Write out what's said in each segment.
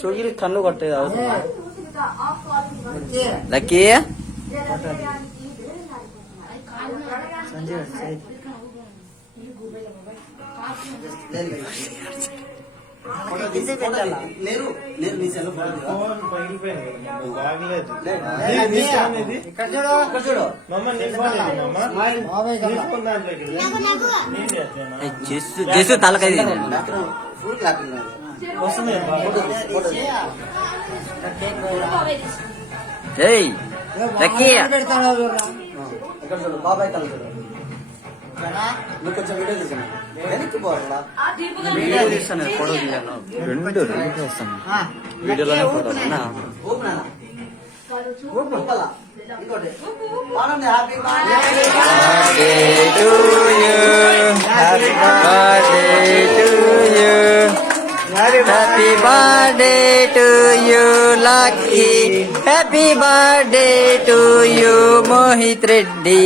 సోగిలి కన్ను కొట్టేది లక్కీ చేసు తలకాయ లక్కీ బాబాయ్ కలుగు నువ్వు కొంచెం వీడియో తీసాను వెనక్కి పోరా వీడియో తీస్తాను ఫోటో తీయాలి రెండు వస్తాను వీడియోలోనే photo happy birthday to you lucky happy birthday to you Mohit Reddy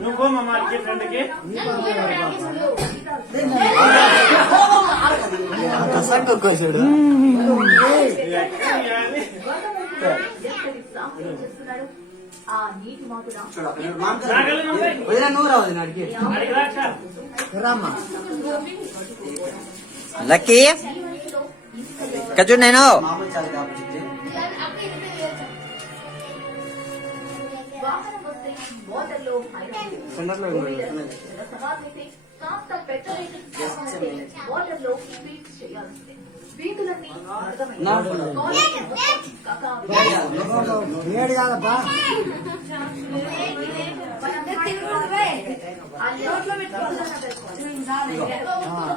నువ్వు మా ఫ్రెండ్కి లక్కీ కచూ నేను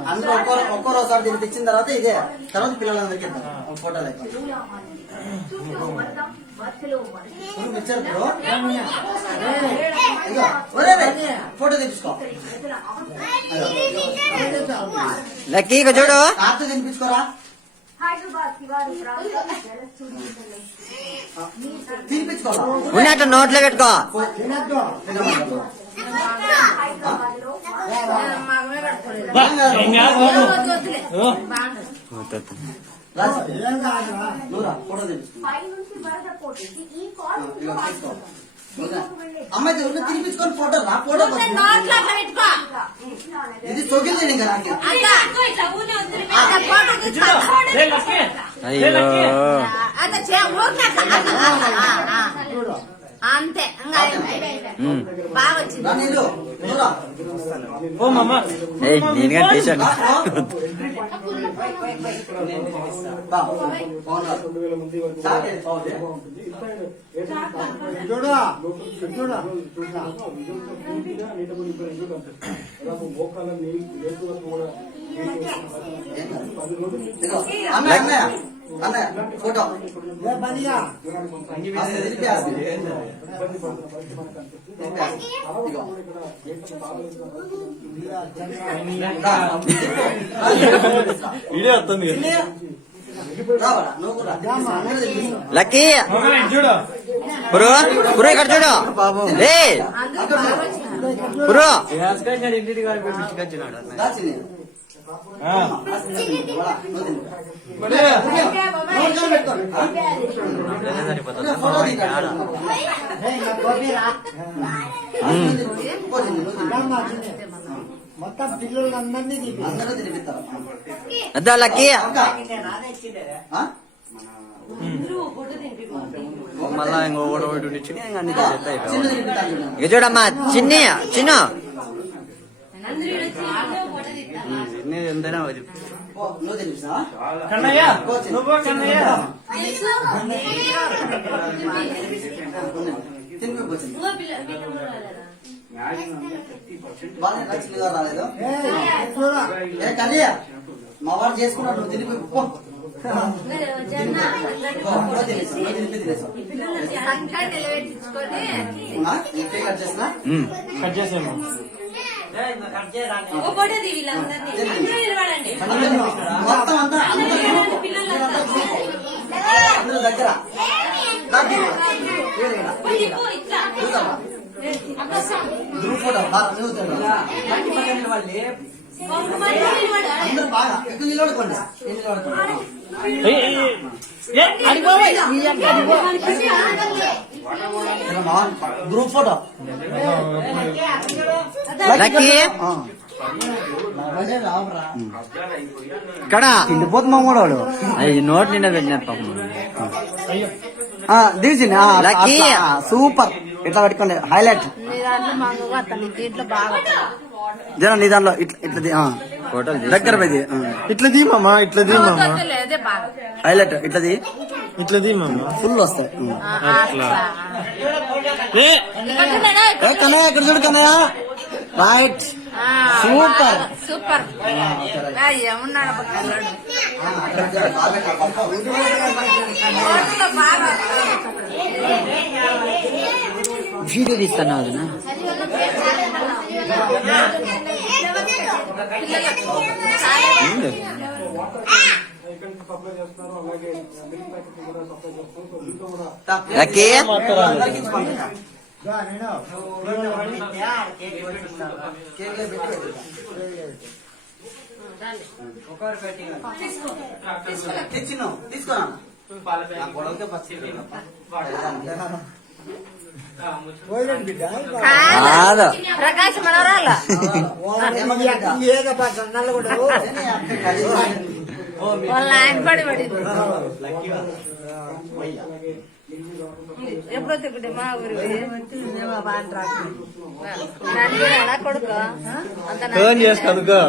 అందరూ ఒక్కోసారి దీన్ని తెచ్చిన తర్వాత ఇదే తర్వాత పిల్లలందరికీ ఫోటోలు ఫోటో తెప్పించుకో లక్కీ చూడు కార్తో తినిపించుకోరా తినిపించుకోరా ఉన్నట్టు నోట్లో పెట్టుకో అమ్మాయి తినిపించుకొని ఫోటో రా ఫోటో ఇది సోకిల్ ఇంకా అంతే బాగా వచ్చింది నేనుగా టీషర్ట్ ఫోటో లక్కీ పురు పురు ఇక్కడ చూడు రే పురు మొత్తం పిల్లలందరినీ తినిపిస్తారు అద్దా లక్కీ మళ్ళా ఇంకో ఒకటి అన్ని ఇక చూడమ్మా చిన్ని చిన్న ఎంతైనా కన్నయ్య నువ్వు కన్నయ్య బాగా నచ్చిందిగా రాలేదు కన్నయ్య మా వాడు చేసుకున్నాడు నువ్వు తినిపి కట్ చేసాము మొత్తం అంతా గ్రూప్ ఫోటో బాగా అందరూ బాగా ఎక్కువ నిలబడుకోండి గ్రూప్ ఫోటో లక్కీ ఇక్కడ తిండిపోతు మామూడు అయ్యి నోట్ నిండా పెట్టినారు పాపం దిగిచింది లక్కీ. సూపర్ ఇట్లా పెట్టుకోండి హైలైట్ నీ దాంట్లో మంగగా అతని దీంట్లో బాగా జర నీ దాంట్లో ఇట్లా ఫోటోలు దగ్గర పోయి ఇట్లా దీ మామ ఇట్లా దీ మామ లేదే బాగా హైలైట్ ఇట్లది ఇట్లా దీ మామ ఫుల్ వస్తాయి అట్లా. ఏ ఏ కన్నయ్య ఇక్కడ చూడు కన్నయ్య రైట్ ఆ, సూపర్. సూపర్ ఏమున్నాడు పక్కలోడు. ఫోటోలో బాగా వీడియో తీస్తాను వదినా లక్కీ తెచ్చిను తీసుకున్నా కాదు ప్రకాశ్ మనవరాల వాళ్ళ ఆయన పడి పడింది ఎప్పుడో తిరుగుంటే మా ఊరి నన్ను కొడుకు అంత ఫోన్ చేసి కనుకో